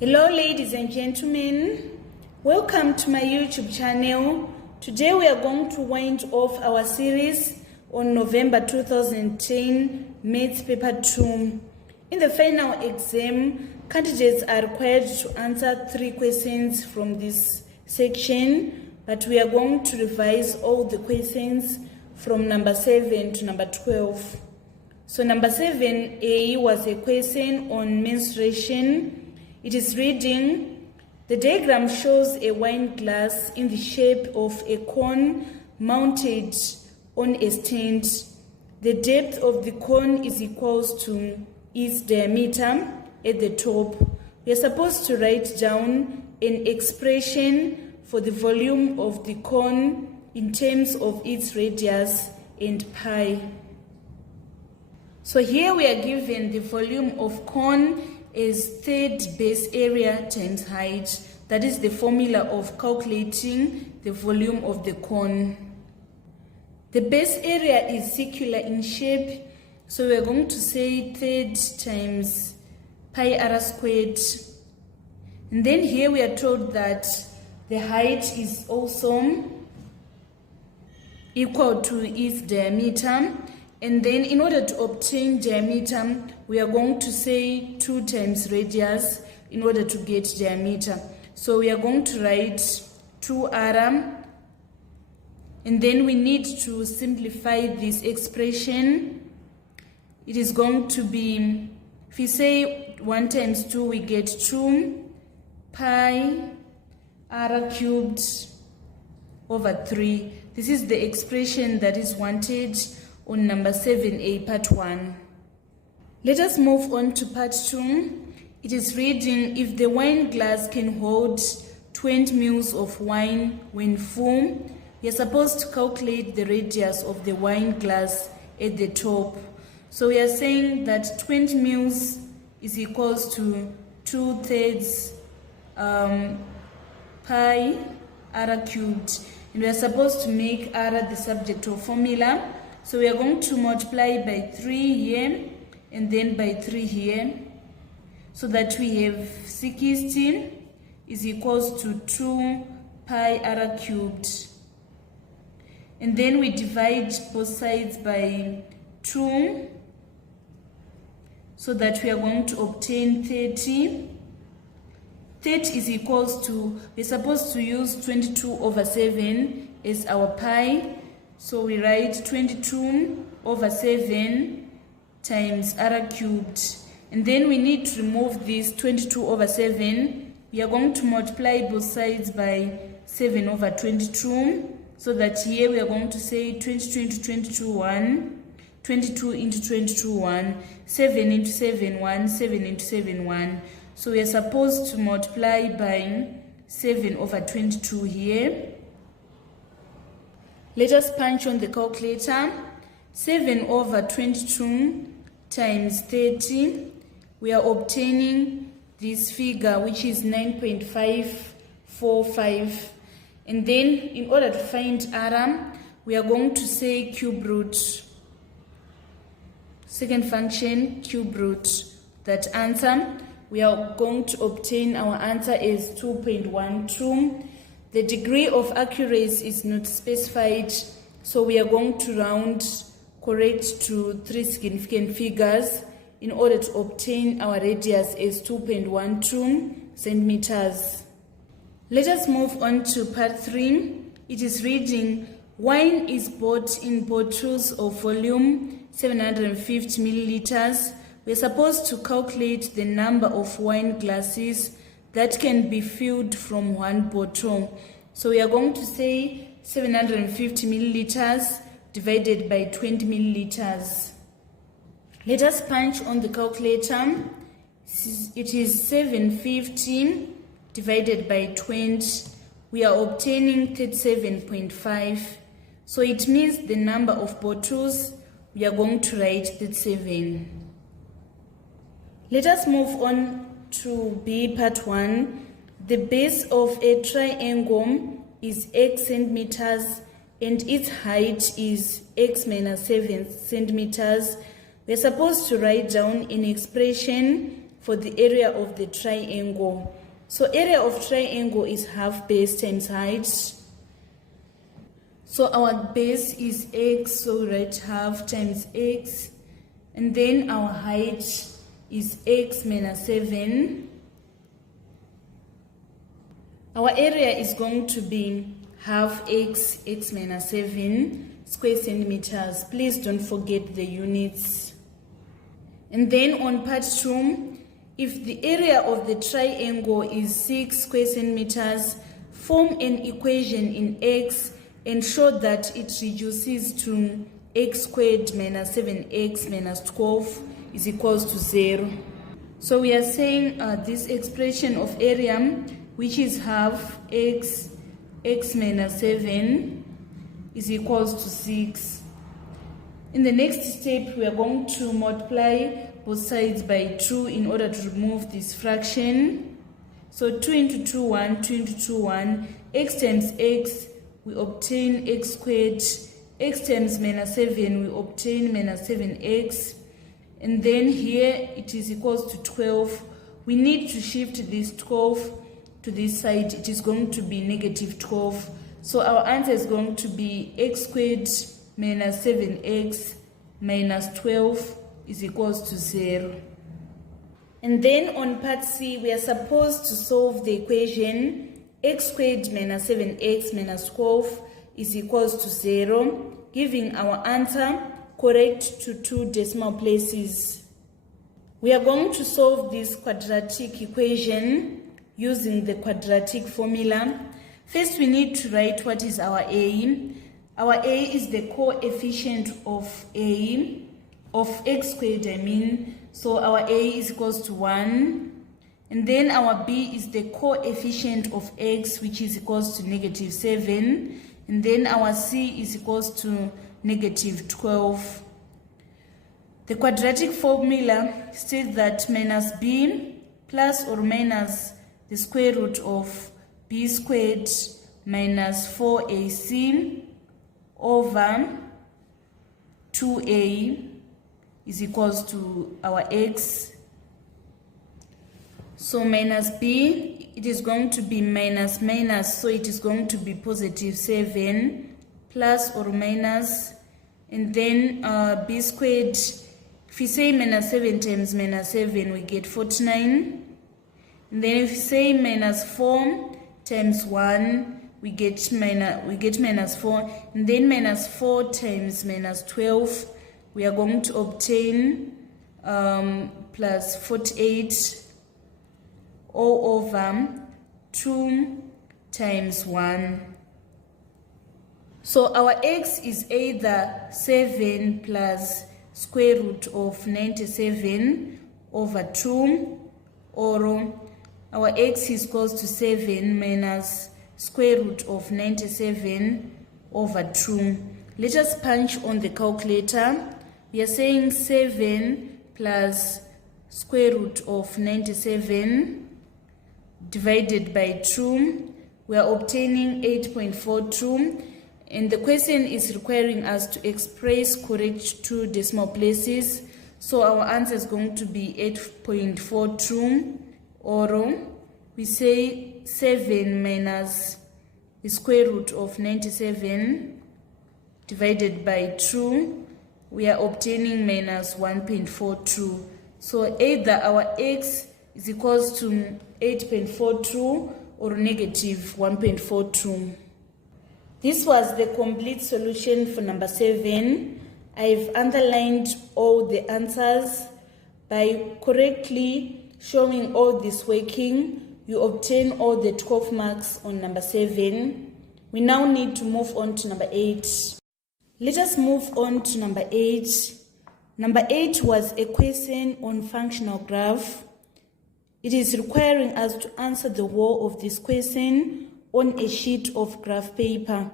Hello ladies and gentlemen, welcome to my YouTube channel. Today we are going to wind off our series on November 2010 Maths Paper 2. In the final exam, candidates are required to answer 3 questions from this section, but we are going to revise all the questions from number 7 to number 12. So number 7A was a question on menstruation. It is reading, the diagram shows a wine glass in the shape of a cone mounted on a stand. The depth of the cone is equals to its diameter at the top. We are supposed to write down an expression for the volume of the cone in terms of its radius and pi. So here we are given the volume of cone as third base area times height. That is the formula of calculating the volume of the cone. The base area is circular in shape, so we are going to say third times pi r squared. And then here we are told that the height is also equal to its diameter. And then in order to obtain diameter, we are going to say 2 times radius in order to get diameter. So we are going to write 2r, and then we need to simplify this expression. It is going to be, if we say 1 times 2, we get 2 pi r cubed over 3. This is the expression that is wanted on number 7A, part 1. Let us move on to part 2. It is reading, if the wine glass can hold 20 ml of wine when full, we are supposed to calculate the radius of the wine glass at the top. So we are saying that 20 ml is equals to 2/3 pi r cubed. And we are supposed to make r the subject of formula. So we are going to multiply by 3 here and then by 3 here, so that we have 60 is equals to 2 pi r cubed. And then we divide both sides by 2, so that we are going to obtain 30. 30 is equals to, we're supposed to use 22/7 as our pi. So we write 22/7 times r cubed. And then we need to remove this 22/7. We are going to multiply both sides by 7/22. So that here we are going to say 22 into 22, 1. 22 into 22, 1. 7 into 7, 1. 7 into 7, 1. So we are supposed to multiply by 7/22 here. Let us punch on the calculator. 7/22 times 30. We are obtaining this figure, which is 9.545. And then in order to find r, we are going to say cube root. Second function, cube root. That answer, we are going to obtain our answer as 2.12. The degree of accuracy is not specified, so we are going to round correct to 3 significant figures in order to obtain our radius as 2.12 centimeters. Let us move on to part 3. It is reading, wine is bought in bottles of volume 750 milliliters. We are supposed to calculate the number of wine glasses that can be filled from one bottle. So we are going to say 750 milliliters divided by 20 milliliters. Let us punch on the calculator. It is 750 divided by 20. We are obtaining 37.5. So it means the number of bottles, we are going to write 37. Let us move on to B, part 1. The base of a triangle is x centimeters and its height is x minus 7 centimeters. We are supposed to write down an expression for the area of the triangle. So area of triangle is half base times height. So our base is x, so write half times x. And then our height is x minus 7. Our area is going to be half x minus 7 square centimeters. Please don't forget the units. And then on part 2, if the area of the triangle is 6 square centimeters, form an equation in x and show that it reduces to x squared minus 7x minus 12 is equals to 0. So we are saying this expression of area, which is half x minus 7 is equals to 6. In the next step, we are going to multiply both sides by 2 in order to remove this fraction. So 2 into 2, 1, 2 into 2, 1, x times x, we obtain x squared, x times minus 7, we obtain minus 7x, and then here it is equals to 12. We need to shift this 12 to this side. It is going to be negative 12. So our answer is going to be x squared minus 7x minus 12 is equals to 0. And then on part C, we are supposed to solve the equation x squared minus 7x minus 12 is equals to 0, giving our answer correct to 2 decimal places. We are going to solve this quadratic equation using the quadratic formula. First, we need to write what is our a. Our a is the coefficient of x squared, So our a is equals to 1. And then our b is the coefficient of x, which is equals to negative 7. And then our c is equals to negative 12. The quadratic formula states that minus b plus or minus the square root of b squared minus 4ac over 2a is equals to our x. So minus b, it is going to be minus minus, so it is going to be positive 7 plus or minus, and then b squared, if we say minus 7 times minus 7, we get 49. And then if we say minus 4 times 1, we get minus 4. And then minus 4 times minus 12, we are going to obtain plus 48 all over 2 times 1. So our x is either 7 plus square root of 97 over 2, or our x is equals to 7 minus square root of 97 over 2. Let us punch on the calculator. We are saying 7 plus square root of 97 divided by 2. We are obtaining 8.42. And the question is requiring us to express correct 2 decimal places. So our answer is going to be 8.42, or we say 7 minus the square root of 97 divided by 2. We are obtaining minus 1.42. So either our x is equals to 8.42 or negative 1.42. This was the complete solution for number 7. I've underlined all the answers. By correctly showing all this working, you obtain all the 12 marks on number 7. We now need to move on to number 8. Let us move on to number 8. Number 8 was a question on functional graph. It is requiring us to answer the whole of this question on a sheet of graph paper.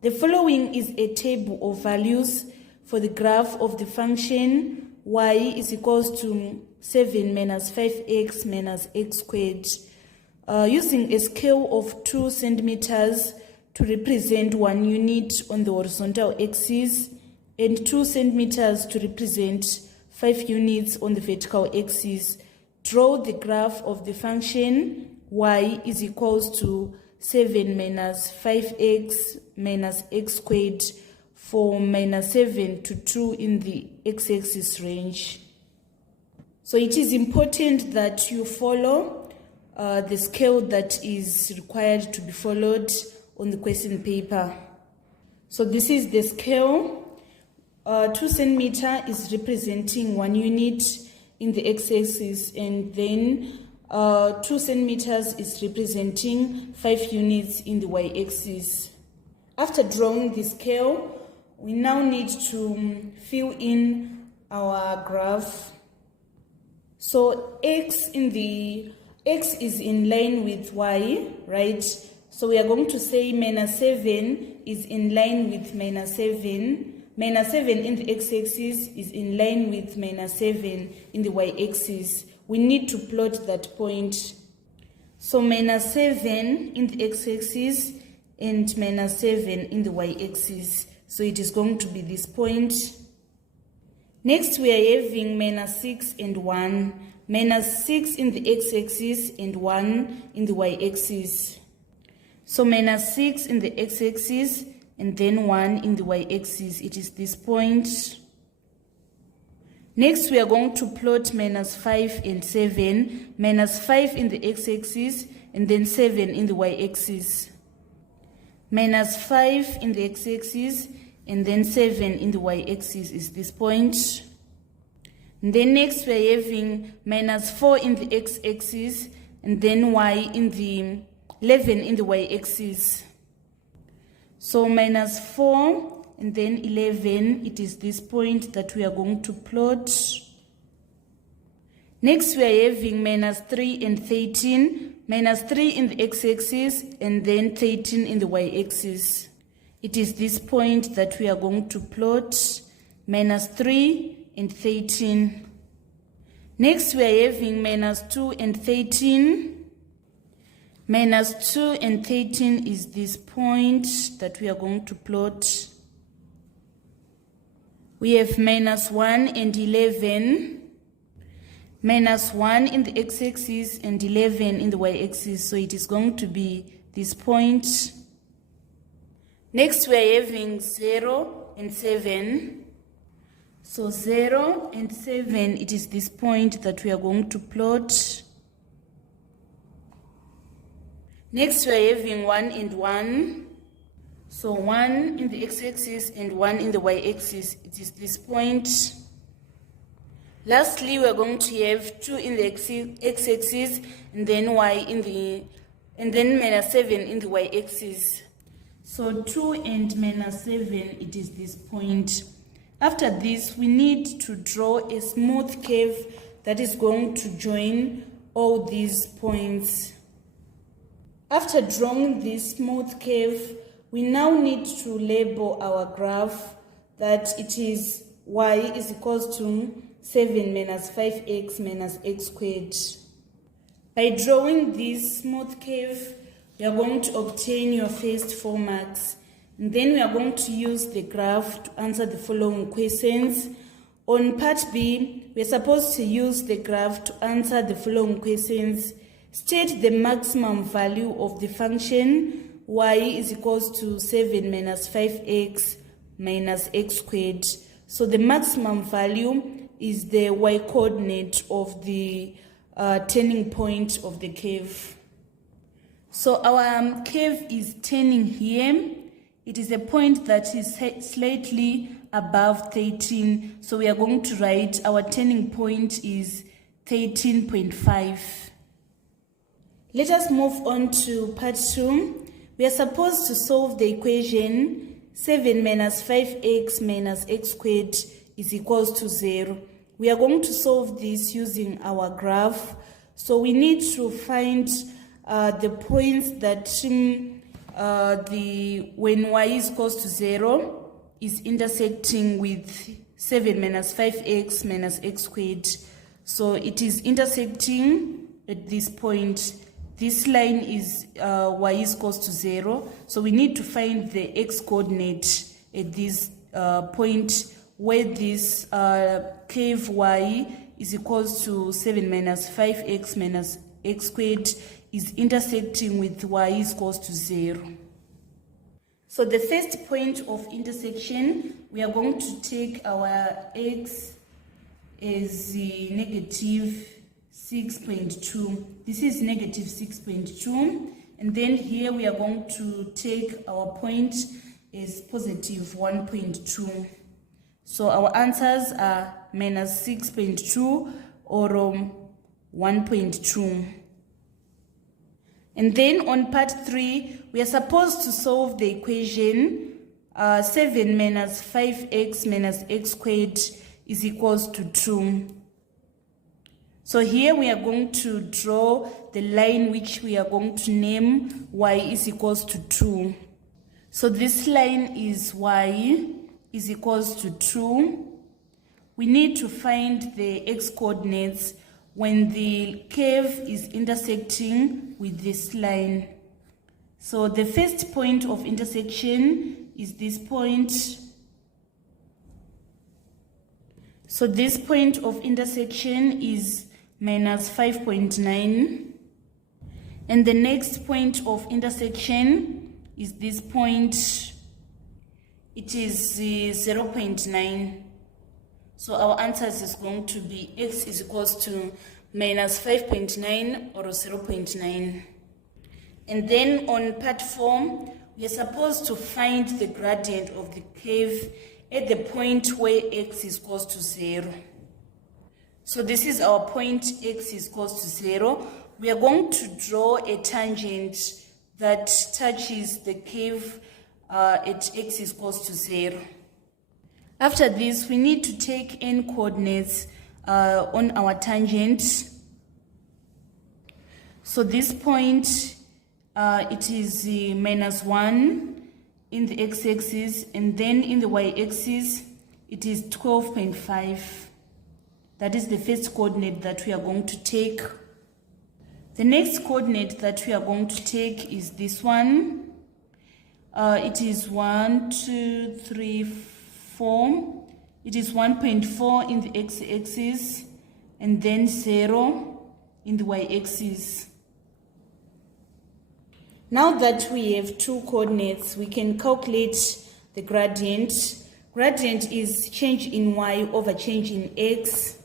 The following is a table of values for the graph of the function y is equals to 7 minus 5x minus x squared, using a scale of 2 centimeters to represent 1 unit on the horizontal axis and 2 centimeters to represent 5 units on the vertical axis. draw the graph of the function y is equals to 7 minus 5x minus x squared for minus 7 to 2 in the x-axis range. So it is important that you follow the scale that is required to be followed on the question paper. So this is the scale. 2 centimeter is representing 1 unit in the x-axis, and then 2 centimeters is representing 5 units in the y-axis. After drawing the scale, we now need to fill in our graph. So x is in line with y, right? So we are going to say minus 7 is in line with minus 7. Minus 7 in the x-axis is in line with minus 7 in the y-axis. We need to plot that point. So minus 7 in the x-axis and minus 7 in the y-axis. So it is going to be this point. Next we are having minus 6 and 1. Minus 6 in the x-axis and 1 in the y-axis. So minus 6 in the x-axis and then 1 in the y-axis. It is this point. Next we are going to plot minus 5 and 7. Minus 5 in the x-axis and then 7 in the y-axis. Minus 5 in the x-axis and then 7 in the y-axis is this point. And then next we are having minus 4 in the x-axis and then 11 in the y-axis. So minus 4 and then 11, it is this point that we are going to plot. Next we are having minus 3 and 13. Minus 3 in the x-axis and then 13 in the y-axis. It is this point that we are going to plot, minus 3 and 13. Next we are having minus 2 and 13. Minus 2 and 13 is this point that we are going to plot. We have minus 1 and 11. Minus 1 in the x-axis and 11 in the y-axis. So it is going to be this point. Next we are having 0 and 7. So 0 and 7, it is this point that we are going to plot. Next we are having 1 and 1. So 1 in the x-axis and 1 in the y-axis. It is this point. Lastly, we are going to have 2 in the x-axis and then and then minus 7 in the y-axis. So 2 and minus 7, it is this point. After this, we need to draw a smooth curve that is going to join all these points. After drawing this smooth curve, we now need to label our graph that it is y is equals to 7 minus 5x minus x squared. By drawing this smooth curve, you are going to obtain your first 4 marks. And then we are going to use the graph to answer the following questions. On part B, we are supposed to use the graph to answer the following questions. State the maximum value of the function y is equals to 7 minus 5x minus x squared. So the maximum value is the y coordinate of the turning point of the curve. So our curve is turning here. It is a point that is slightly above 13. So we are going to write our turning point is 13.5. Let us move on to part 2. We are supposed to solve the equation 7 minus 5x minus x squared is equals to 0. We are going to solve this using our graph. So we need to find the points that when y is equals to 0 is intersecting with 7 minus 5x minus x squared. So it is intersecting at this point. This line is y is equals to 0. So we need to find the x coordinate at this point where this curve y is equals to 7 minus 5x minus x squared is intersecting with y is equals to 0. So the first point of intersection, we are going to take our x as negative 6.2. This is negative 6.2. And then here we are going to take our point as positive 1.2. So our answers are minus 6.2 or 1.2. And then on part 3, we are supposed to solve the equation 7 minus 5x minus x squared is equals to 2. So here we are going to draw the line which we are going to name y is equals to 2. So this line is y is equals to 2. We need to find the x coordinates when the curve is intersecting with this line. So the first point of intersection is this point. So this point of intersection is minus 5.9. And the next point of intersection is this point. It is 0.9. So our answer is going to be x is equals to minus 5.9 or 0.9. And then on part 4, we are supposed to find the gradient of the curve at the point where x is equals to 0. So this is our point x is equals to 0. We are going to draw a tangent that touches the curve at x is equals to 0. After this, we need to take n coordinates on our tangent. So this point, it is minus 1 in the x-axis, and then in the y-axis, it is 12.5. That is the first coordinate that we are going to take. The next coordinate that we are going to take is this one. It is 1, 2, 3, 4. It is 1.4 in the x-axis and then 0 in the y-axis. Now that we have two coordinates, we can calculate the gradient. Gradient is change in y over change in x.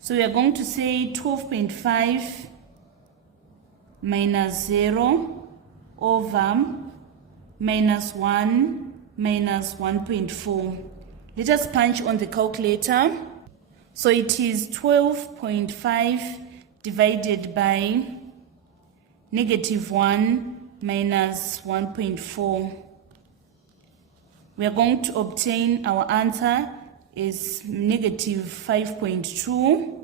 So we are going to say 12.5 minus 0 over minus 1 minus 1.4. Let us punch on the calculator. So it is 12.5 divided by negative 1 minus 1.4. We are going to obtain our answer is negative 5.2.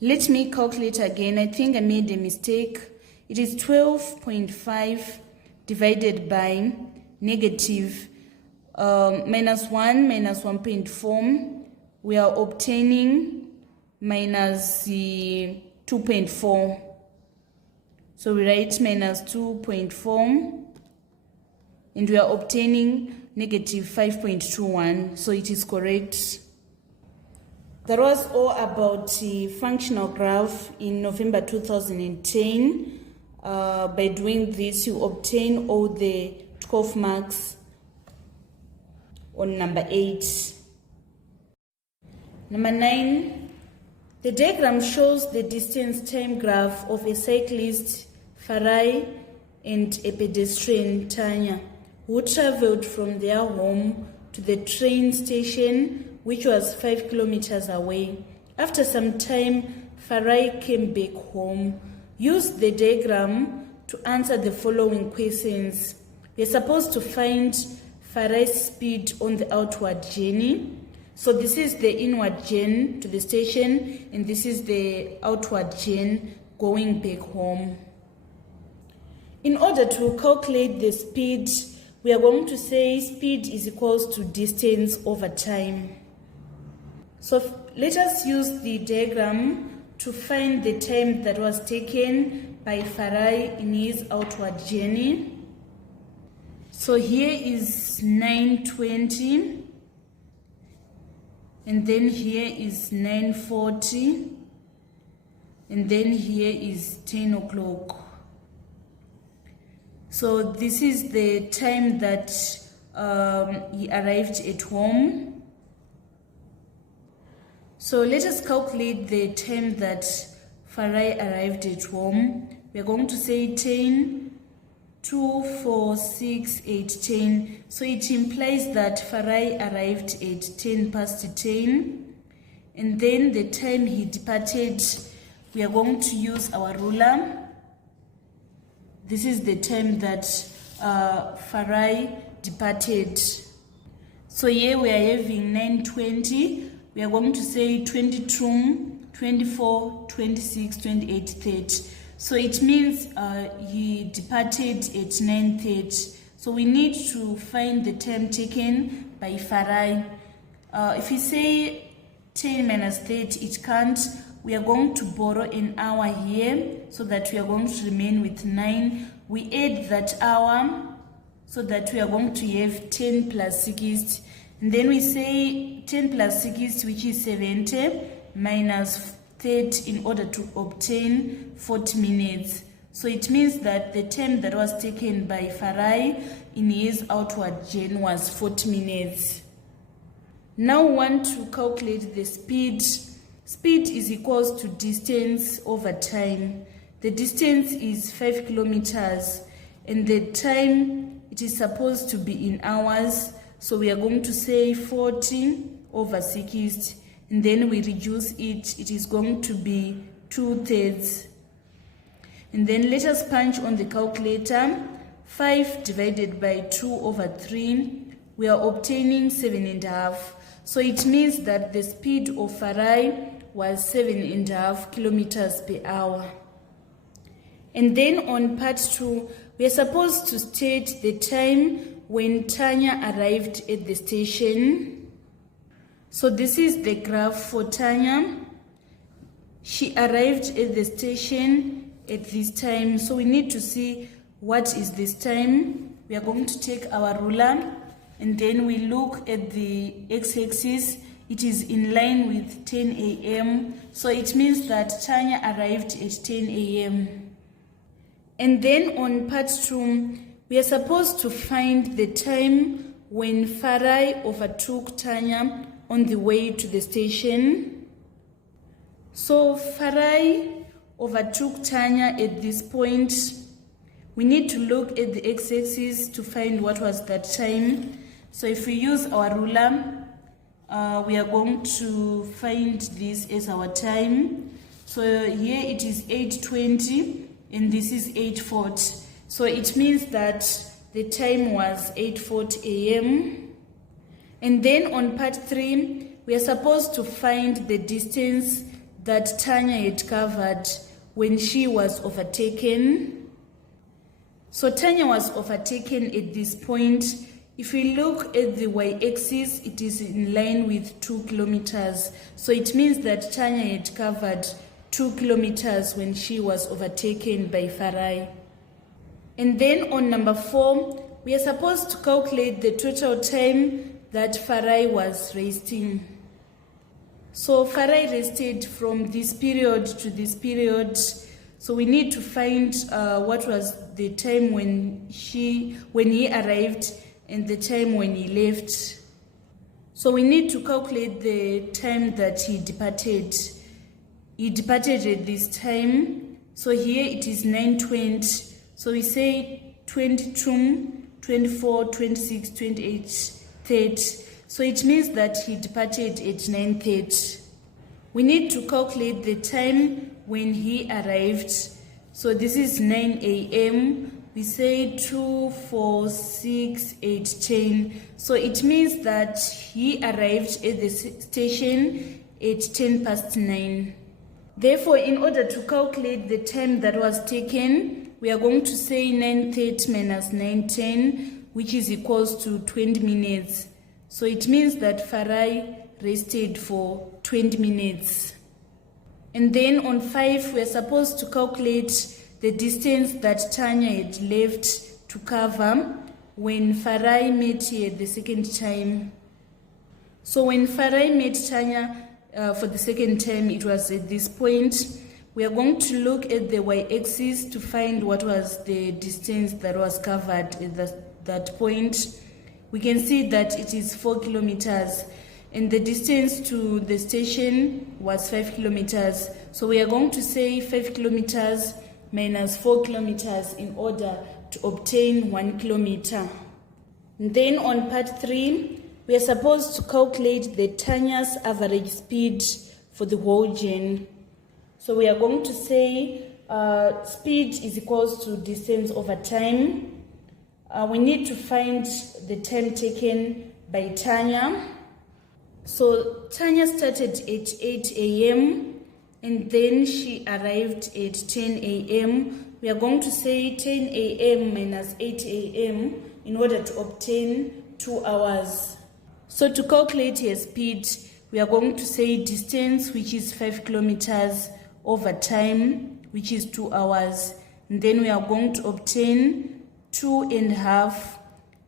Let me calculate again. I think I made a mistake. It is 12.5 divided by negative minus 1 minus 1.4. We are obtaining minus 2.4. So we write minus 2.4 and we are obtaining negative 5.21. So it is correct. That was all about the functional graph in November 2010. By doing this, you obtain all the 12 marks on number 8. Number 9, the diagram shows the distance time graph of a cyclist, Farai, and a pedestrian, Tanya, who traveled from their home to the train station, which was 5 kilometers away. After some time, Farai came back home. Use the diagram to answer the following questions. We're supposed to find Farai's speed on the outward journey. So this is the inward journey to the station, and this is the outward journey going back home. In order to calculate the speed, we are going to say speed is equals to distance over time. So let us use the diagram to find the time that was taken by Farai in his outward journey. So here is 9:20. and then here is 9:40, and then here is 10 o'clock. So this is the time that he arrived at home. So let us calculate the time that Farai arrived at home. We are going to say 10, 2, 4, 6, 8, 10. So it implies that Farai arrived at 10 past 10. And then the time he departed, we are going to use our ruler. This is the time that Farai departed. So here we are having 9:20. We are going to say 22, 24, 26, 28, 30. So it means he departed at 9:30. So we need to find the time taken by Farai. If we say 10 minus 30, it can't. We are going to borrow an hour here so that we are going to remain with 9. We add that hour so that we are going to have 10 plus 60. And then we say 10 plus 60, which is 70, minus 30 in order to obtain 40 minutes. So it means that the time that was taken by Farai in his outward journey was 40 minutes. Now we want to calculate the speed. Speed is equals to distance over time. The distance is 5 kilometers and the time, it is supposed to be in hours. So we are going to say 40 over 60, and then we reduce it. It is going to be 2/3. And then let us punch on the calculator. 5 divided by 2 over 3, we are obtaining 7.5. So it means that the speed of Farai was 7.5 kilometers per hour. And then on part 2, we are supposed to state the time when Tanya arrived at the station. So this is the graph for Tanya. She arrived at the station at this time. So we need to see what is this time. We are going to take our ruler and then we look at the x-axis. It is in line with 10 a.m. So it means that Tanya arrived at 10 a.m. And then on part 2, we are supposed to find the time when Farai overtook Tanya on the way to the station. So Farai overtook Tanya at this point. We need to look at the x-axis to find what was that time. So if we use our ruler, we are going to find this as our time. So here it is 8:20 and this is 8:40. So it means that the time was 8:40 a.m. And then on part 3, we are supposed to find the distance that Tanya had covered when she was overtaken. So Tanya was overtaken at this point. If we look at the y-axis, it is in line with 2 kilometers. So it means that Tanya had covered 2 kilometers when she was overtaken by Farai. And then on number 4, we are supposed to calculate the total time that Farai was resting. So Farai rested from this period to this period. So we need to find what was the time when he arrived and the time when he left. So we need to calculate the time that he departed. He departed at this time. So here it is 9:20. So we say 22, 24, 26, 28, 30. So it means that he departed at 9:30. We need to calculate the time when he arrived. So this is 9 a.m. We say 2, 4, 6, 8, 10. So it means that he arrived at the station at 10 past 9. Therefore, in order to calculate the time that was taken, we are going to say 9:30 minus 9:10, which is equals to 20 minutes. So it means that Farai rested for 20 minutes. And then on 5, we are supposed to calculate the distance that Tanya had left to cover when Farai met here the second time. So when Farai met Tanya for the second time, it was at this point. We are going to look at the y-axis to find what was the distance that was covered at that point. We can see that it is 4 kilometers, and the distance to the station was 5 kilometers. So we are going to say 5 kilometers minus 4 kilometers in order to obtain 1 kilometer. And then on part 3, we are supposed to calculate the Tanya's average speed for the whole journey. So we are going to say speed is equals to distance over time. We need to find the time taken by Tanya. So Tanya started at 8 a.m. and then she arrived at 10 a.m. We are going to say 10 a.m. minus 8 a.m. in order to obtain 2 hours. So to calculate her speed, we are going to say distance, which is 5 kilometers, over time, which is 2 hours. And then we are going to obtain 2.5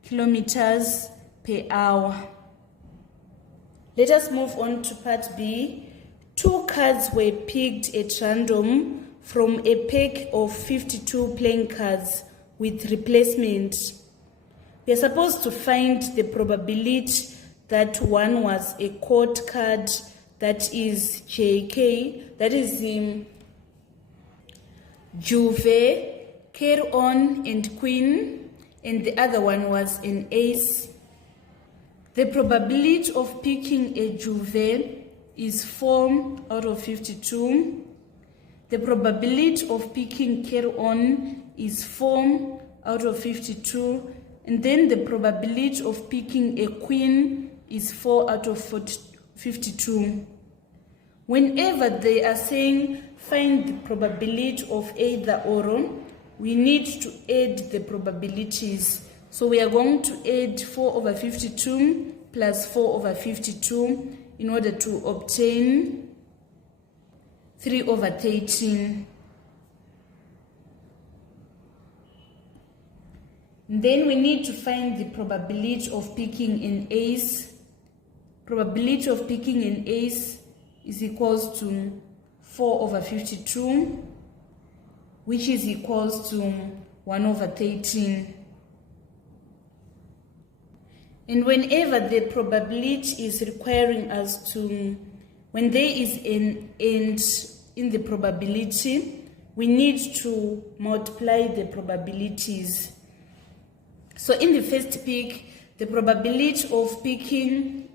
kilometers per hour. Let us move on to part B. 2 cards were picked at random from a pack of 52 playing cards with replacement. We are supposed to find the probability that one was a court card, that is JK, that is Juve, carry on and queen, and the other one was an ace. The probability of picking a Juve is 4 out of 52. The probability of picking carry on is 4 out of 52. And then the probability of picking a queen is 4 out of 52. Whenever they are saying find the probability of either or, we need to add the probabilities. So we are going to add 4 over 52 plus 4 over 52 in order to obtain 3 over 13. Then we need to find the probability of picking an ace. Probability of picking an ace is equals to 4 over 52, which is equals to 1 over 13. And whenever the probability is requiring us to, when there is an end in the probability, we need to multiply the probabilities. So in the first pick, the probability of picking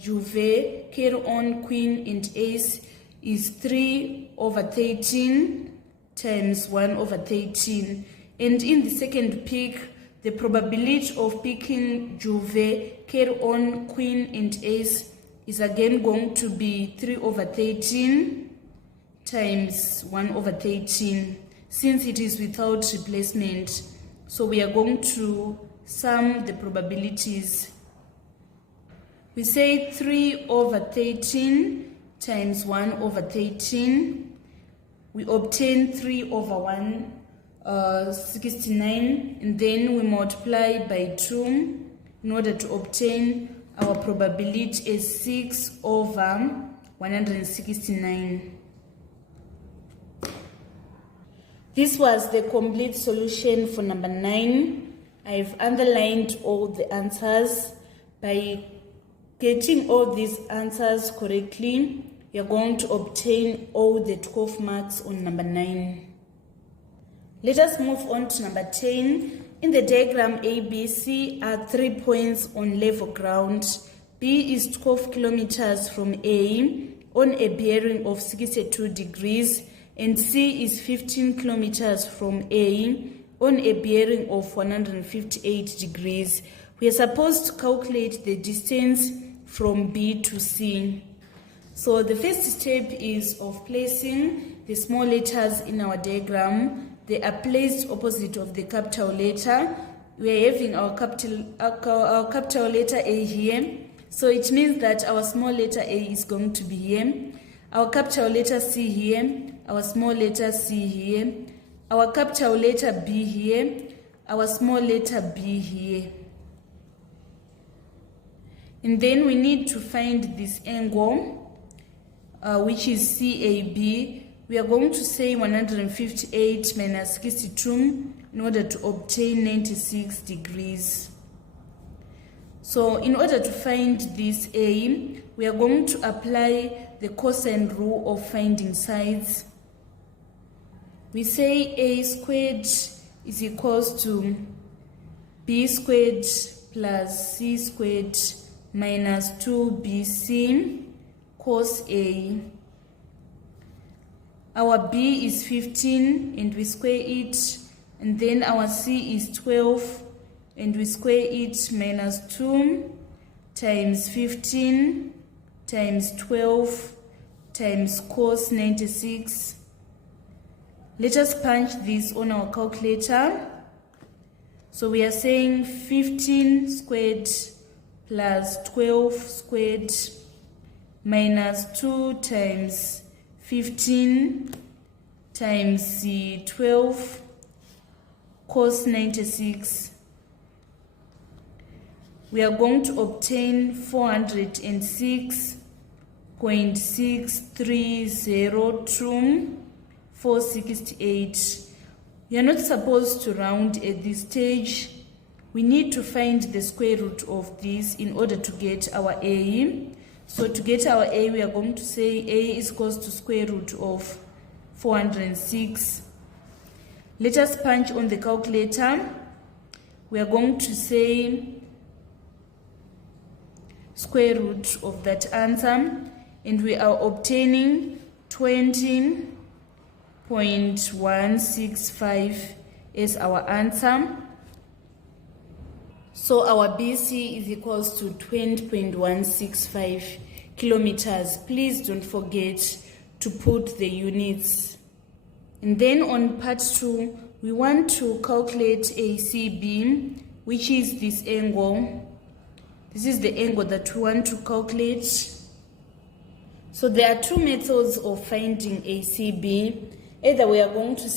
Juve, carry on, queen and ace is 3 over 13 times 1 over 13. And in the second pick, the probability of picking Juve, carry on, queen and ace is again going to be 3 over 13 times 1 over 13, since it is without replacement. So we are going to sum the probabilities. We say 3 over 13 times 1 over 13. We obtain 3 over 169, and then we multiply by 2 in order to obtain our probability as 6 over 169. This was the complete solution for number 9. I've underlined all the answers. By getting all these answers correctly, you're going to obtain all the 12 marks on number 9. Let us move on to number 10. In the diagram A, B, C are 3 points on level ground. B is 12 kilometers from A on a bearing of 62 degrees, and C is 15 kilometers from A on a bearing of 158 degrees. We are supposed to calculate the distance from B to C. So the first step is of placing the small letters in our diagram. They are placed opposite of the capital letter. We are having our capital letter A here. So it means that our small letter A is going to be here. Our capital letter C here. Our small letter C here. Our capital letter B here. Our small letter B here. And then we need to find this angle, which is CAB. We are going to say 158 minus 62 in order to obtain 96 degrees. So in order to find this A, we are going to apply the cosine rule of finding sides. We say A squared is equals to B squared plus C squared minus 2BC cos A. Our B is 15 and we square it, and then our C is 12 and we square it, minus 2 times 15 times 12 times cos 96. Let us punch this on our calculator. So we are saying 15 squared plus 12 squared minus 2 times 15 times 12 cos 96. We are going to obtain 406.6302 468. We are not supposed to round at this stage. We need to find the square root of this in order to get our A. So to get our A, we are going to say A is equals to square root of 406. Let us punch on the calculator. We are going to say square root of that answer, and we are obtaining 20.165 as our answer. So our BC is equals to 20.165 kilometers. Please don't forget to put the units. And then on part 2, we want to calculate ACB, which is this angle. This is the angle that we want to calculate. So there are two methods of finding ACB. Either we are going to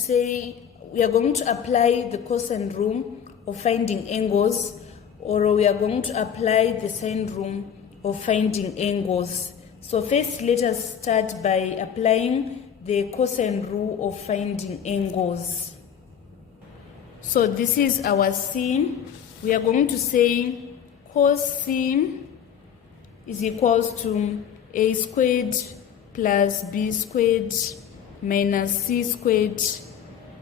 apply the cosine rule of finding angles, or we are going to apply the sine rule of finding angles. So first, let us start by applying the cosine rule of finding angles. So this is our C. We are going to say cos C is equals to A squared plus B squared minus C squared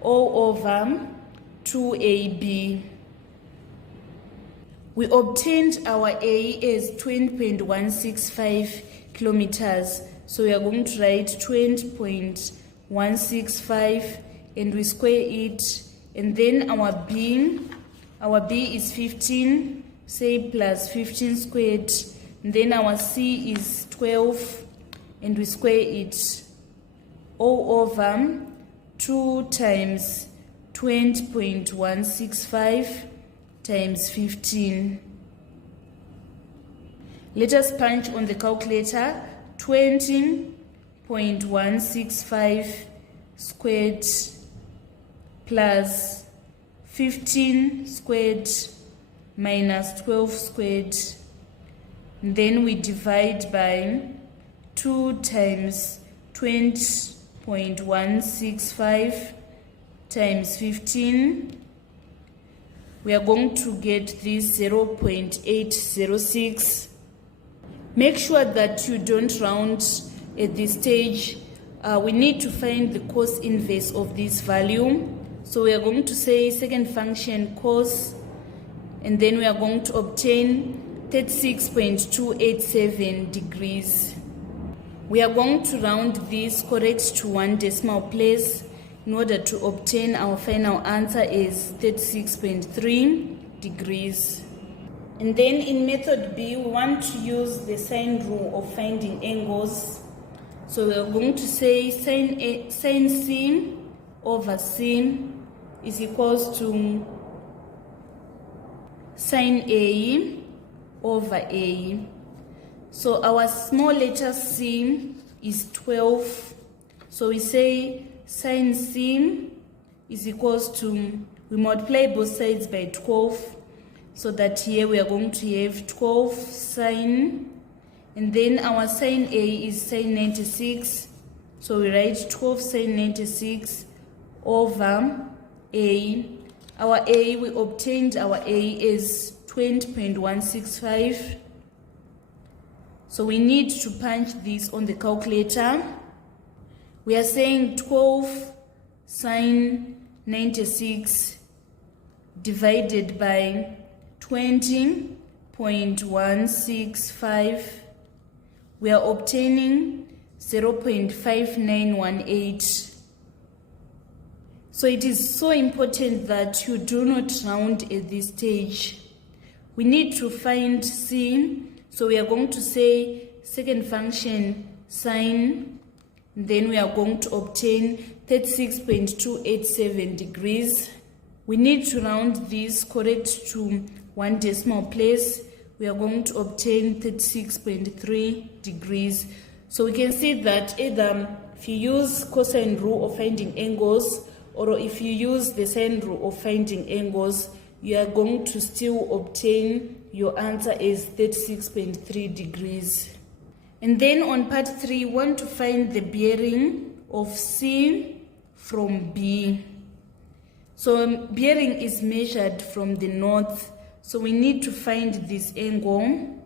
all over 2AB. We obtained our A as 20.165 kilometers. So we are going to write 20.165 and we square it. And then our B is 15, say plus 15 squared. And then our C is 12 and we square it all over 2 times 20.165 times 15. Let us punch on the calculator. 20.165 squared plus 15 squared minus 12 squared. And then we divide by 2 times 20.165 times 15. We are going to get this 0.806. Make sure that you don't round at this stage. We need to find the cos inverse of this value. So we are going to say second function cos, and then we are going to obtain 36.287 degrees. We are going to round this correct to 1 decimal place in order to obtain our final answer is 36.3 degrees. And then in method B, we want to use the sine rule of finding angles. So we are going to say sine C over C is equals to sine A over A. So our small letter c is 12. So we say sine C is equals to, we multiply both sides by 12. So that here we are going to have 12 sine, and then our sine A is sine 96. So we write 12 sine 96 over A. Our A, we obtained our A is 20.165. So we need to punch this on the calculator. We are saying 12 sine 96 divided by 20.165. We are obtaining 0.5918. So it is so important that you do not round at this stage. We need to find C. So we are going to say second function sine, then we are going to obtain 36.287 degrees. We need to round this correct to 1 decimal place. We are going to obtain 36.3 degrees. So we can see that either if you use cosine rule of finding angles, or if you use the sine rule of finding angles, you are going to still obtain your answer is 36.3 degrees. And then on part 3, we want to find the bearing of C from B. So bearing is measured from the north. So we need to find this angle.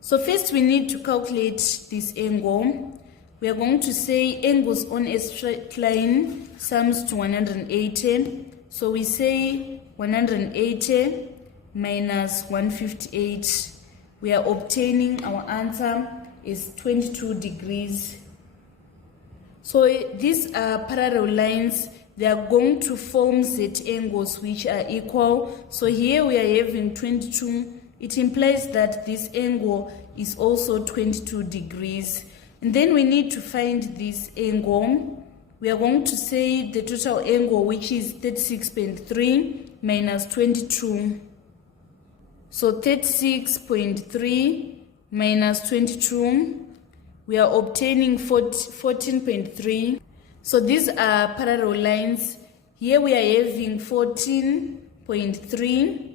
So first we need to calculate this angle. We are going to say angles on a straight line sums to 180. So we say 180 minus 158. We are obtaining our answer is 22 degrees. So these are parallel lines. They are going to form set angles which are equal. So here we are having 22. It implies that this angle is also 22 degrees. And then we need to find this angle. We are going to say the total angle, which is 36.3 minus 22. So 36.3 minus 22, we are obtaining 14.3. So these are parallel lines. Here we are having 14.3.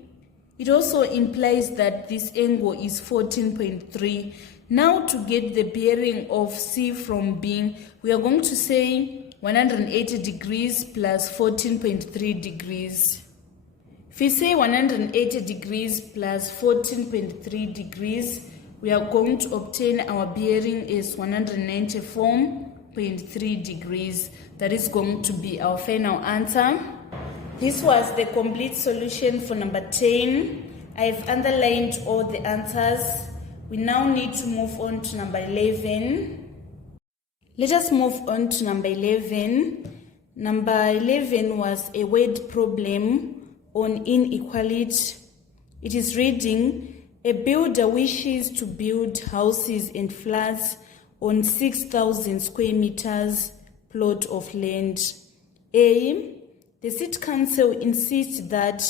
It also implies that this angle is 14.3. Now to get the bearing of C from B, we are going to say 180 degrees plus 14.3 degrees. If we say 180 degrees plus 14.3 degrees, we are going to obtain our bearing is 194.3 degrees. That is going to be our final answer. This was the complete solution for number 10. I've underlined all the answers. We now need to move on to number 11. Let us move on to number 11. Number 11 was a word problem on inequality. It is reading, a builder wishes to build houses and flats on 6,000 square meters plot of land. A, the city council insists that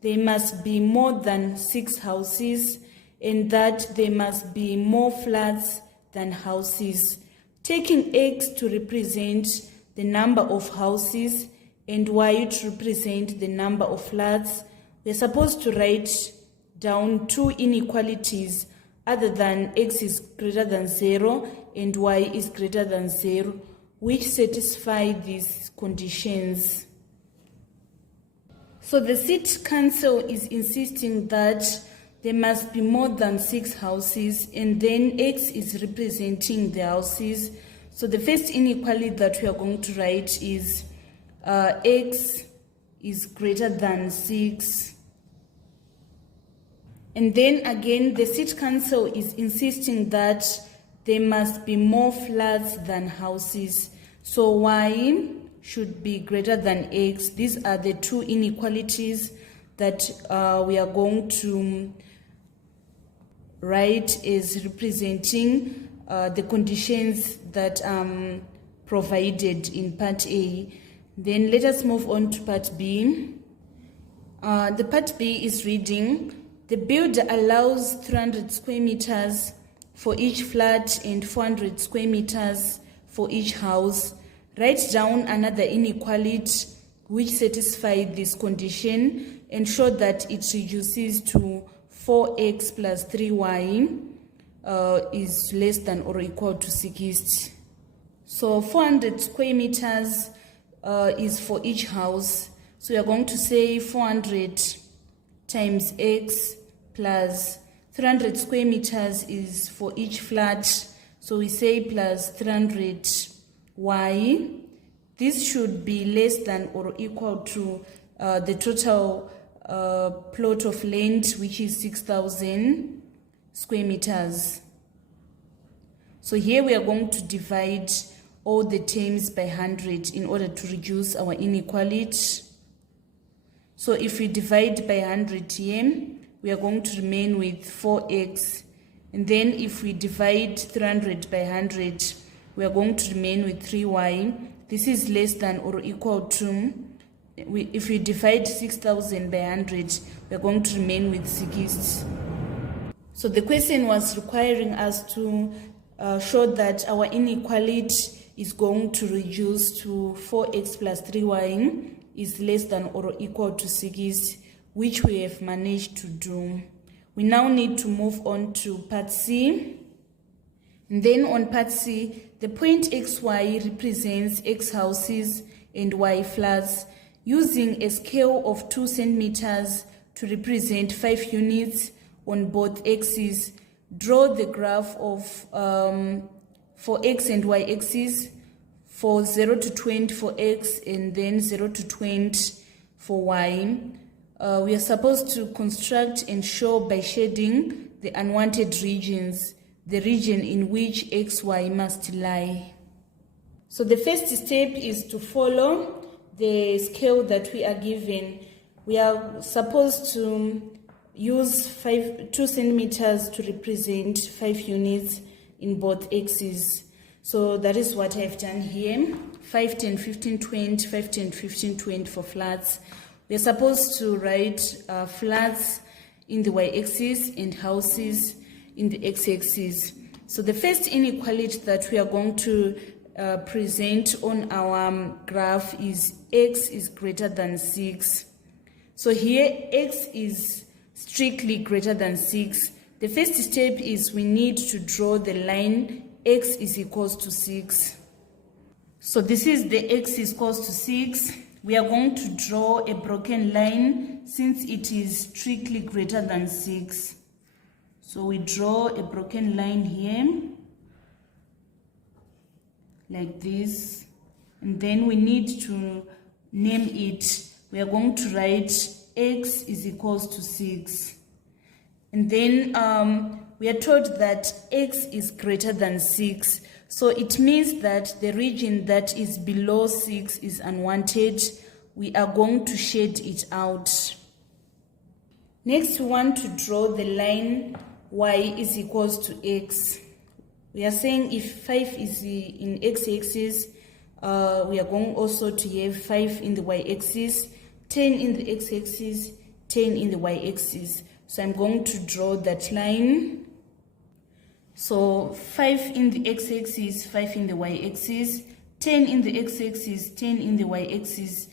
there must be more than 6 houses and that there must be more flats than houses, taking X to represent the number of houses and Y to represent the number of flats. We're supposed to write down 2 inequalities other than X is greater than 0 and Y is greater than 0, which satisfy these conditions. So the city council is insisting that there must be more than 6 houses, and then X is representing the houses. So the first inequality that we are going to write is X is greater than 6. And then again, the city council is insisting that there must be more flats than houses. So Y should be greater than X. These are the 2 inequalities that we are going to write as representing the conditions that provided in part A. Then let us move on to part B. The part B is reading, the builder allows 300 square meters for each flat and 400 square meters for each house. Write down another inequality which satisfy this condition, ensure that it reduces to 4x plus 3y is less than or equal to 60. So 400 square meters is for each house. So we are going to say 400 times x plus 300 square meters is for each flat. So we say plus 300y. This should be less than or equal to the total plot of land, which is 6,000 square meters. So here we are going to divide all the terms by 100 in order to reduce our inequality. So if we divide by 100 here, we are going to remain with 4x. And then if we divide 300 by 100, we are going to remain with 3y. This is less than or equal to, if we divide 6,000 by 100, we are going to remain with 60. So the question was requiring us to show that our inequality is going to reduce to 4x plus 3y is less than or equal to 6, which we have managed to do. We now need to move on to part C. And then on part C, the point xy represents x houses and y flats. Using a scale of 2 centimeters to represent 5 units on both axes, draw the graph of for x and y axis, for 0 to 20 for x and then 0 to 20 for y. We are supposed to construct and show by shading the unwanted regions, the region in which xy must lie. So the first step is to follow the scale that we are given. We are supposed to use 2 centimeters to represent 5 units in both axes. So that is what I've done here. 5, 10, 15, 20, 5, 10, 15, 20 for flats. We're supposed to write flats in the y-axis and houses in the x-axis. So the first inequality that we are going to present on our graph is x is greater than 6. So here x is strictly greater than 6. The first step is we need to draw the line x is equals to 6. So this is the x is equals to 6. We are going to draw a broken line since it is strictly greater than 6. So we draw a broken line here, like this. And then we need to name it. We are going to write x is equals to 6. And then we are told that x is greater than 6. So it means that the region that is below 6 is unwanted. We are going to shade it out. Next, we want to draw the line y is equals to x. We are saying if 5 is in x-axis, we are going also to have 5 in the y-axis, 10 in the x-axis, 10 in the y-axis. So I'm going to draw that line. So 5 in the x-axis, 5 in the y-axis, 10 in the x-axis, 10 in the y-axis,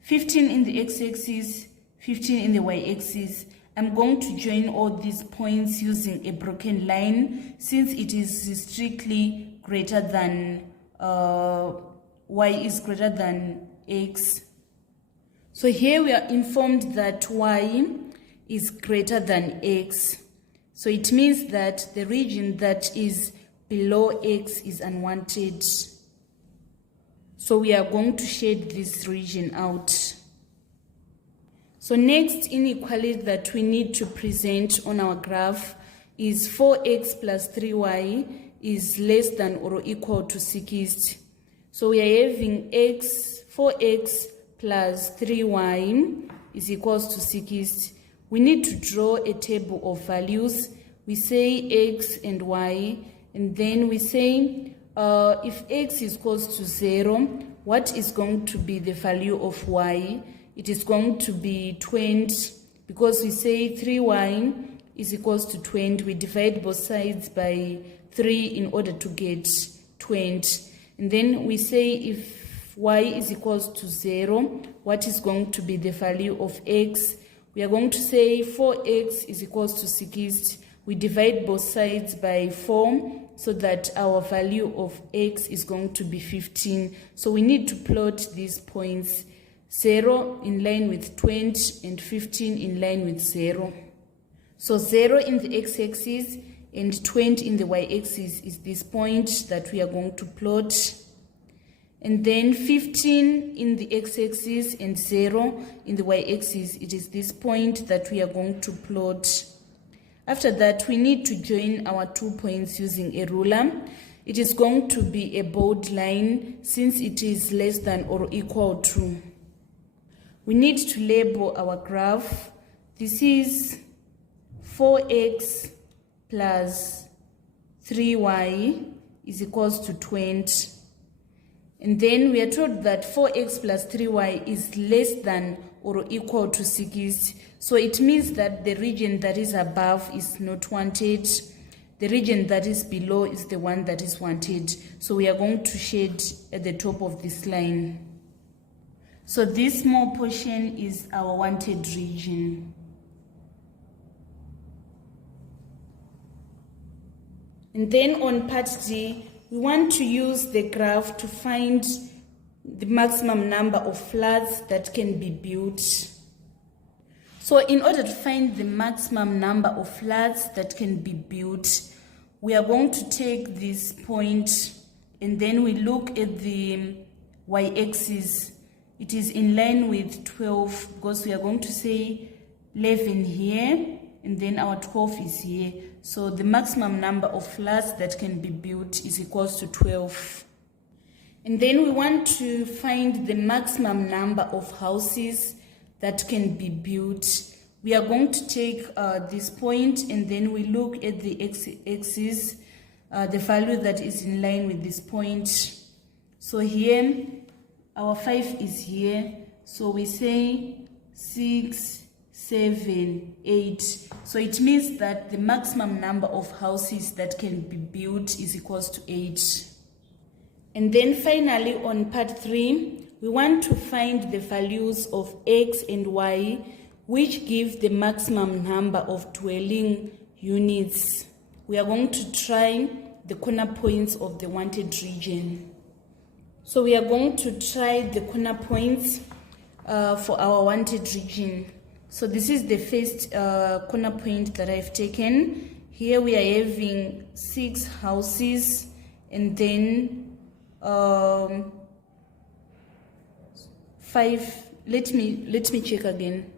15 in the x-axis, 15 in the y-axis. I'm going to join all these points using a broken line since it is strictly greater than y is greater than x. So here we are informed that y is greater than x. So it means that the region that is below x is unwanted. So we are going to shade this region out. So next inequality that we need to present on our graph is 4x plus 3y is less than or equal to 6. So we are having 4x plus 3y is equals to 6. We need to draw a table of values. We say x and y, and then we say if x is equals to 0, what is going to be the value of y? It is going to be 20, because we say 3y is equals to 20. We divide both sides by 3 in order to get 20. And then we say if y is equals to 0, what is going to be the value of x? We are going to say 4x is equals to 60. We divide both sides by 4 so that our value of x is going to be 15. So we need to plot these points, 0 in line with 20 and 15 in line with 0. So 0 in the x-axis and 20 in the y-axis is this point that we are going to plot. And then 15 in the x-axis and 0 in the y-axis, it is this point that we are going to plot. After that, we need to join our 2 points using a ruler. It is going to be a bold line since it is less than or equal to. We need to label our graph. This is 4x plus 3y is equals to 20. And then we are told that 4x plus 3y is less than or equal to 60. So it means that the region that is above is not wanted. The region that is below is the one that is wanted. So we are going to shade at the top of this line. So this small portion is our wanted region. And then on part D, we want to use the graph to find the maximum number of flats that can be built. So in order to find the maximum number of flats that can be built, we are going to take this point and then we look at the y-axis. It is in line with 12 because we are going to say 11 here and then our 12 is here. So the maximum number of flats that can be built is equals to 12. And then we want to find the maximum number of houses that can be built. We are going to take this point and then we look at the x-axis, the value that is in line with this point. So here, our 5 is here. So we say 6, 7, 8. So it means that the maximum number of houses that can be built is equals to 8. And then finally on part 3, we want to find the values of x and y which give the maximum number of dwelling units. We are going to try the corner points of the wanted region. So we are going to try the corner points for our wanted region. So this is the first corner point that I've taken. Here we are having 6 houses and then 5. Let me check again.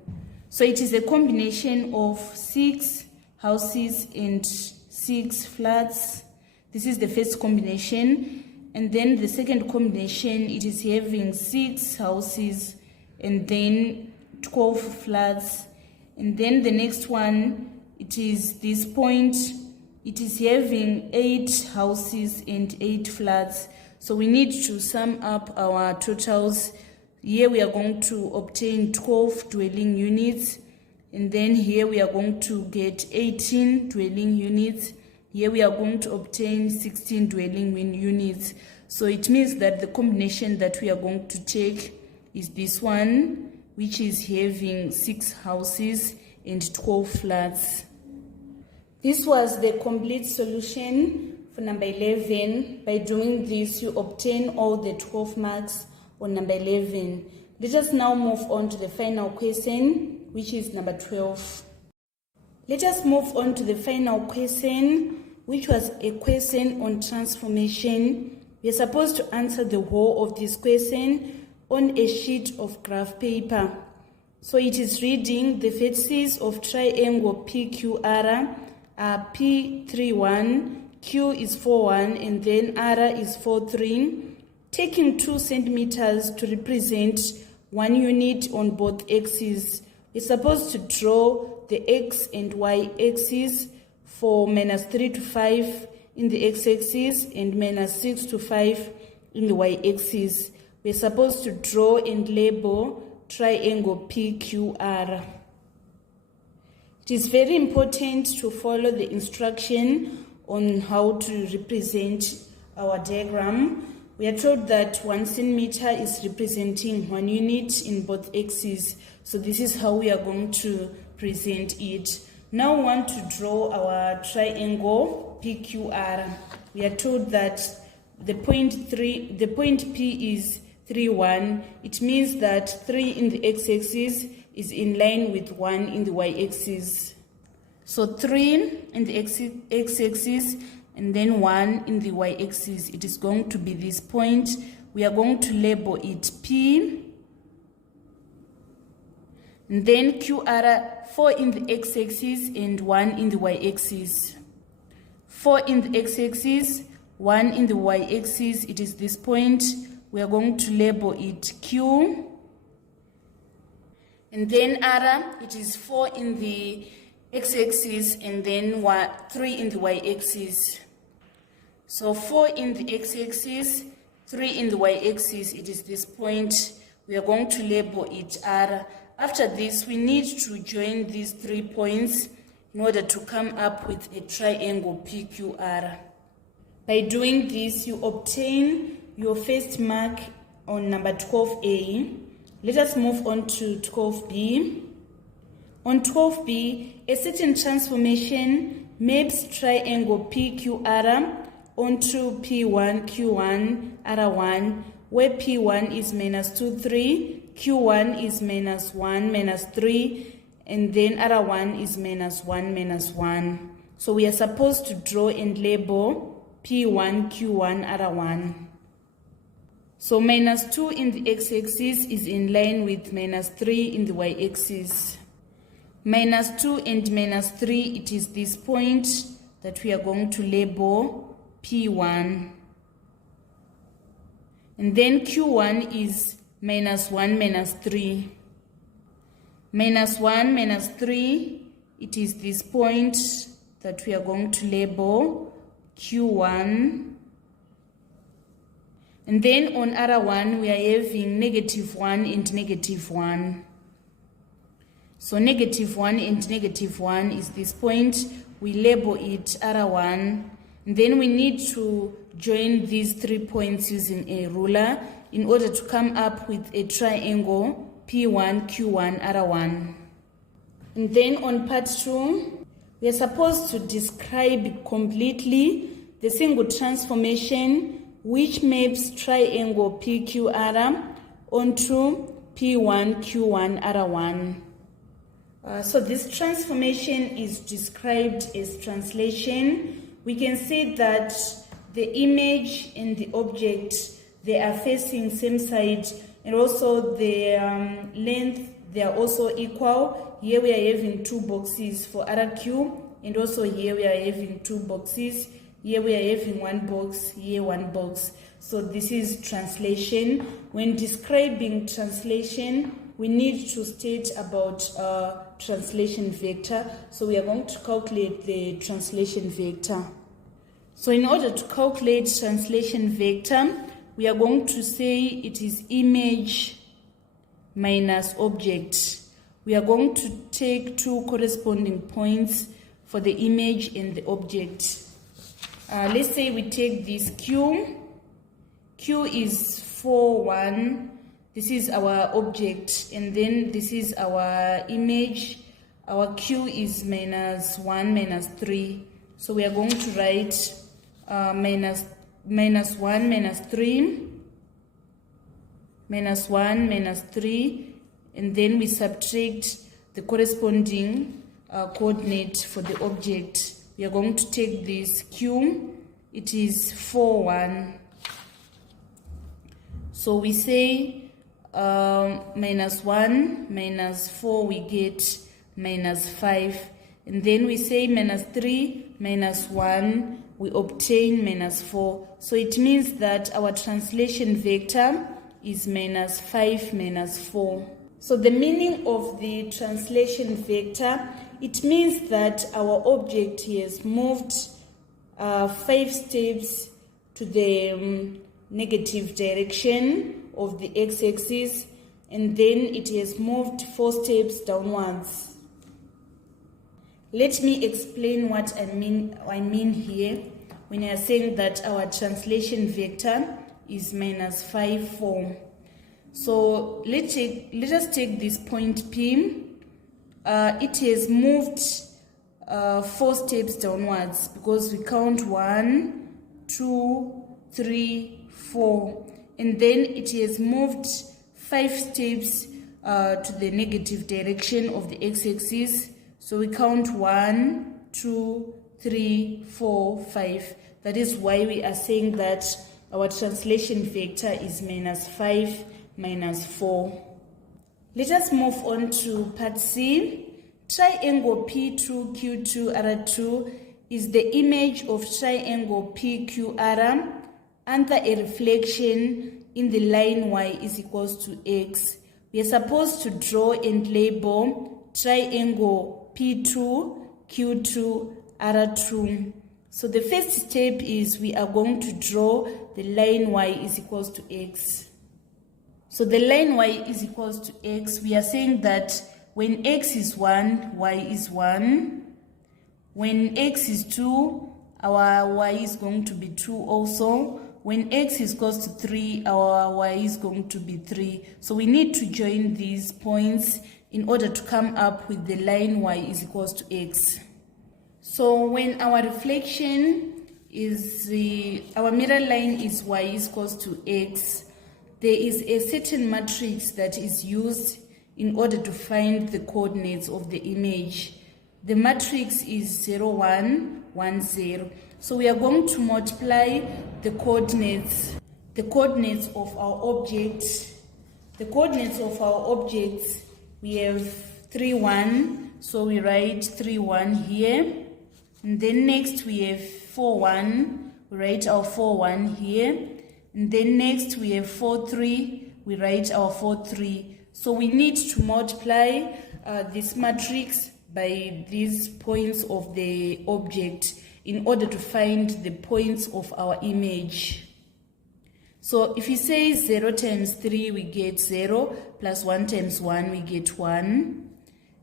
So it is a combination of 6 houses and 6 flats. This is the first combination. And then the second combination, it is having 6 houses and then 12 flats. And then the next one, it is this point, it is having 8 houses and 8 flats. So we need to sum up our totals. Here we are going to obtain 12 dwelling units, and then here we are going to get 18 dwelling units. Here we are going to obtain 16 dwelling units. So it means that the combination that we are going to take is this one, which is having 6 houses and 12 flats. This was the complete solution for number 11. By doing this, you obtain all the 12 marks on number 11. Let us now move on to the final question, which is number 12. Let us move on to the final question, which was a question on transformation. We are supposed to answer the whole of this question on a sheet of graph paper. So it is reading: the vertices of triangle PQR are P31, Q is 41, and then R is 43. Taking 2 centimeters to represent 1 unit on both axes, we're supposed to draw the x and y axis for -3 to 5 in the x-axis and -6 to 5 in the y-axis. We're supposed to draw and label triangle PQR. It is very important to follow the instruction on how to represent our diagram. We are told that 1 centimeter is representing 1 unit in both axes. So this is how we are going to present it. Now we want to draw our triangle PQR. We are told that the point P is 3, 1. It means that 3 in the x-axis is in line with 1 in the y-axis. So 3 in the x-axis and then 1 in the y-axis. It is going to be this point. We are going to label it P. And then QR, 4 in the x-axis and 1 in the y-axis. 4 in the x-axis, 1 in the y-axis. It is this point. We are going to label it Q. And then R, it is 4 in the x-axis and then 3 in the y-axis. So 4 in the x-axis, 3 in the y-axis, it is this point. We are going to label it R. After this, we need to join these 3 points in order to come up with a triangle PQR. By doing this, you obtain your first mark on number 12A. Let us move on to 12B. On 12B, a certain transformation maps triangle PQR onto P1, Q1, R1, where P1 is minus 2, 3, Q1 is minus 1, minus 3, and then R1 is minus 1, minus 1. So we are supposed to draw and label P1, Q1, R1. So minus 2 in the x-axis is in line with minus 3 in the y-axis. Minus 2 and minus 3, it is this point that we are going to label P1. And then Q1 is minus 1, minus 3. Minus 1, minus 3, it is this point that we are going to label Q1. And then on R1, we are having negative 1 and negative 1. So negative 1 and negative 1 is this point. We label it R1. And then we need to join these 3 points using a ruler in order to come up with a triangle P1, Q1, R1. And then on part 2, we are supposed to describe completely the single transformation which maps triangle PQR onto P1, Q1, R1. So this transformation is described as translation. We can say that the image and the object, they are facing same side, and also the length, they are also equal. Here we are having 2 boxes for RQ, and also here we are having 2 boxes. Here we are having 1 box, here 1 box. So this is translation. When describing translation, we need to state about translation vector. So we are going to calculate the translation vector. So in order to calculate translation vector, we are going to say it is image minus object. We are going to take 2 corresponding points for the image and the object. Let's say we take this Q. Q is 4, 1. This is our object, and then this is our image. Our Q is minus 1, minus 3. So we are going to write minus 1, minus 3, minus 1, minus 3, and then we subtract the corresponding coordinate for the object. We are going to take this Q. It is 4, 1. So we say minus 1, minus 4, we get minus 5. And then we say minus 3, minus 1, we obtain minus 4. So it means that our translation vector is minus 5, minus 4. So the meaning of the translation vector, it means that our object has moved 5 steps to the negative direction of the x-axis, and then it has moved 4 steps downwards. Let me explain what I mean here when I am saying that our translation vector is minus 5, 4. So let us take this point P. It has moved 4 steps downwards because we count 1, 2, 3, 4, and then it has moved 5 steps to the negative direction of the x-axis. So we count 1, 2, 3, 4, 5. That is why we are saying that our translation vector is minus 5, minus 4. Let us move on to part C. Triangle P2Q2R2 is the image of triangle PQR under a reflection in the line y is equals to x. We are supposed to draw and label triangle P2Q2R2. So the first step is we are going to draw the line y is equals to x. So the line y is equals to x, we are saying that when x is 1, y is 1. When x is 2, our y is going to be 2 also. When x is equals to 3, our y is going to be 3. So we need to join these points in order to come up with the line y is equals to x. So when our reflection is, our mirror line is y is equals to x, there is a certain matrix that is used in order to find the coordinates of the image. The matrix is 0, 1, 1, 0. So we are going to multiply the coordinates of our object. The coordinates of our objects, we have 3, 1. So we write 3, 1 here. And then next we have 4, 1. We write our 4, 1 here. And then next we have 4, 3. We write our 4, 3. So we need to multiply this matrix by these points of the object in order to find the points of our image. So if you say 0 times 3, we get 0, plus 1 times 1, we get 1.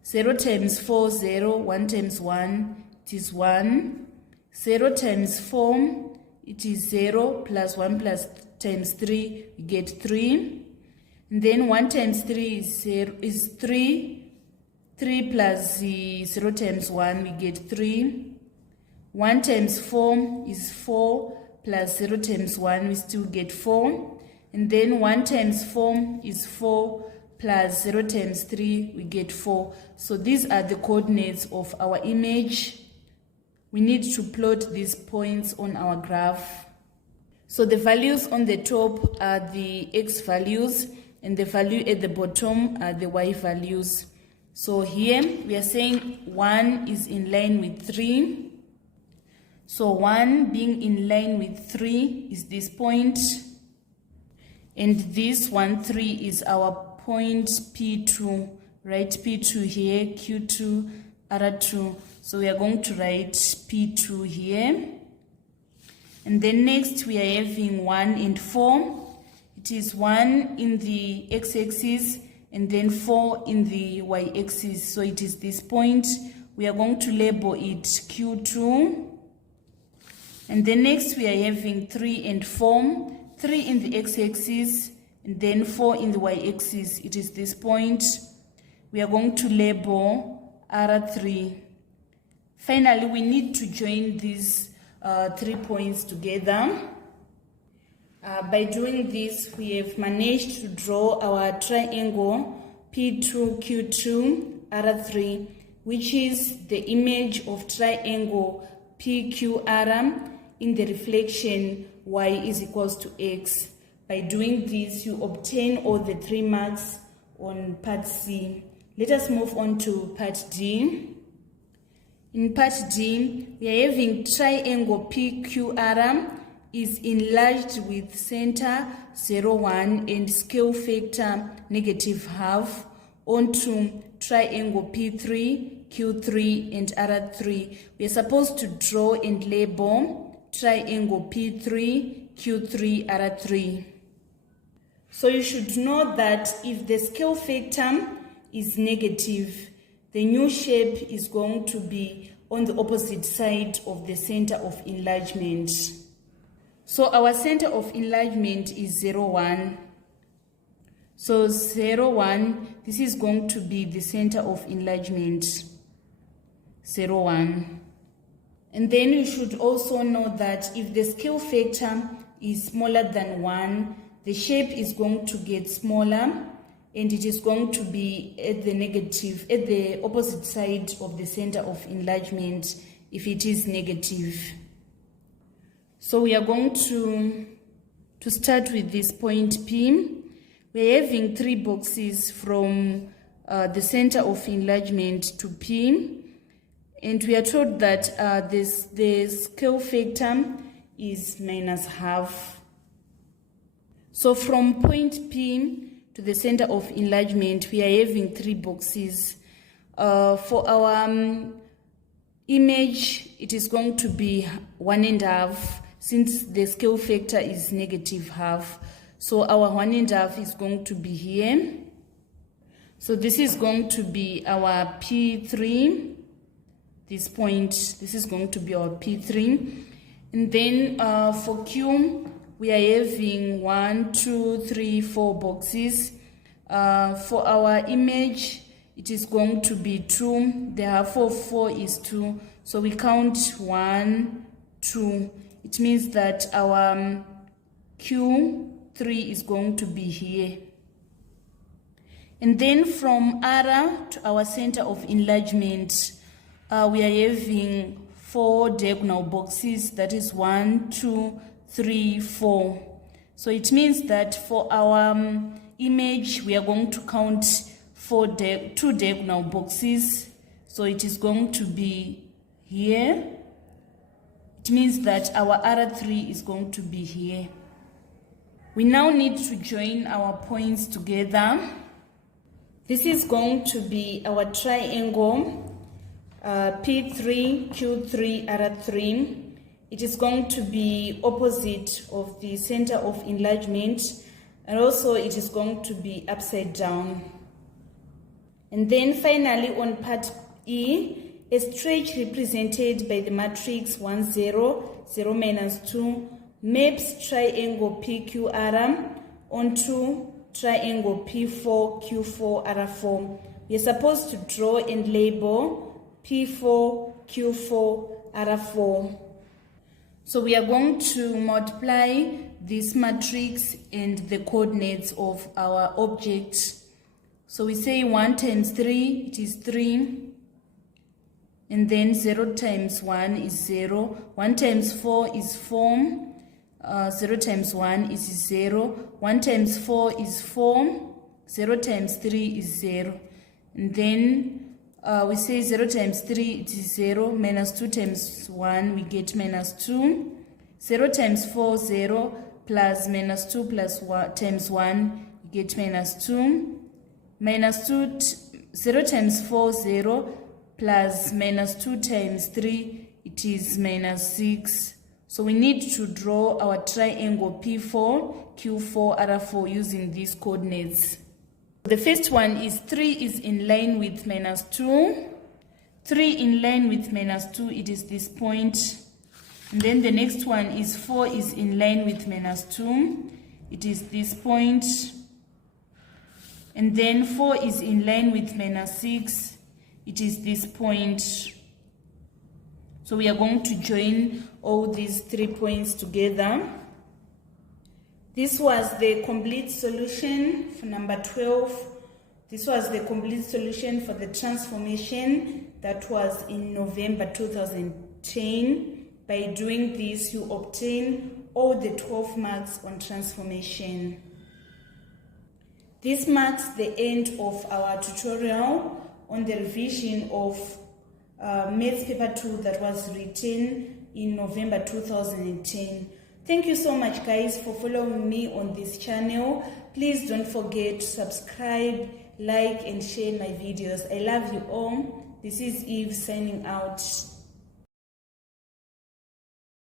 0 times 4, 0, 1 times 1, it is 1. 0 times 4, it is 0, plus 1 plus times 3, we get 3. And then 1 times 3 is 3. 3 plus 0 times 1, we get 3. 1 times 4 is 4, plus 0 times 1, we still get 4. And then 1 times 4 is 4, plus 0 times 3, we get 4. So these are the coordinates of our image. We need to plot these points on our graph. So the values on the top are the x values, and the value at the bottom are the y values. So here we are saying 1 is in line with 3. So 1 being in line with 3 is this point. And this 1, 3 is our point P2. Write P2 here, Q2, R2. So we are going to write P2 here. And then next we are having 1 and 4. It is 1 in the x-axis and then 4 in the y-axis. So it is this point. We are going to label it Q2. And then next we are having 3 and 4. 3 in the x-axis and then 4 in the y-axis. It is this point. We are going to label R3. Finally, we need to join these 3 points together. By doing this, we have managed to draw our triangle P2Q2R3, which is the image of triangle PQR in the reflection y is equals to x. By doing this, you obtain all the 3 marks on part C. Let us move on to part D. In part D, we are having triangle PQR is enlarged with center 0, 1 and scale factor -½ onto triangle P3, Q3 and R3. We are supposed to draw and label triangle P3, Q3, R3. So you should know that if the scale factor is negative, the new shape is going to be on the opposite side of the center of enlargement. So our center of enlargement is 0, 1. So 0, 1, this is going to be the center of enlargement, 0, 1. And then you should also know that if the scale factor is smaller than 1, the shape is going to get smaller, and it is going to be at the opposite side of the center of enlargement if it is negative. So we are going to start with this point P. We're having 3 boxes from the center of enlargement to P. And we are told that the scale factor is -12. So from point P to the center of enlargement, we are having 3 boxes. For our image, it is going to be 1.5, since the scale factor is -0.5. So our 1.5 is going to be here. So this is going to be our P3. This point, this is going to be our P3. And then for Q, we are having 1, 2, 3, 4 boxes. For our image, it is going to be 2. Therefore 4 is 2. So we count 1, 2. It means that our Q3 is going to be here. And then from R to our center of enlargement, we are having 4 diagonal boxes. That is 1, 2, 3, 4. So it means that for our image, we are going to count 2 diagonal boxes. So it is going to be here. It means that our R3 is going to be here. We now need to join our points together. This is going to be our triangle P3, Q3, R3. It is going to be opposite of the center of enlargement, and also it is going to be upside down. And then finally on part E, a stretch represented by the matrix 1, 0, 0 minus 2 maps triangle PQR onto triangle P4, Q4, R4. We are supposed to draw and label P4, Q4, R4. So we are going to multiply this matrix and the coordinates of our object. So we say 1 times 3, it is 3. And then 0 times 1 is 0. 1 times 4 is 4. 0 times 1 is 0. 1 times 4 is 4. 0 times 3 is 0. And then we say 0 times 3, it is 0. Minus 2 times 1, we get minus 2. 0 times 4, 0. Plus minus 2 plus 1 times 1, we get minus 2. Minus 2, 0 times 4, 0. Plus minus 2 times 3, it is minus 6. So we need to draw our triangle P4, Q4, R4 using these coordinates. The first one is 3 is in line with minus 2. 3 in line with minus 2, it is this point. And then the next one is 4 is in line with minus 2. It is this point. And then 4 is in line with minus 6. It is this point. So we are going to join all these 3 points together. This was the complete solution for number 12. This was the complete solution for the transformation that was in November 2010. By doing this, you obtain all the 12 marks on transformation. This marks the end of our tutorial on the revision of Maths Paper 2 that was written in November 2010. Thank you so much, guys, for following me on this channel. Please don't forget to subscribe, like, and share my videos. I love you all. This is Eve signing out.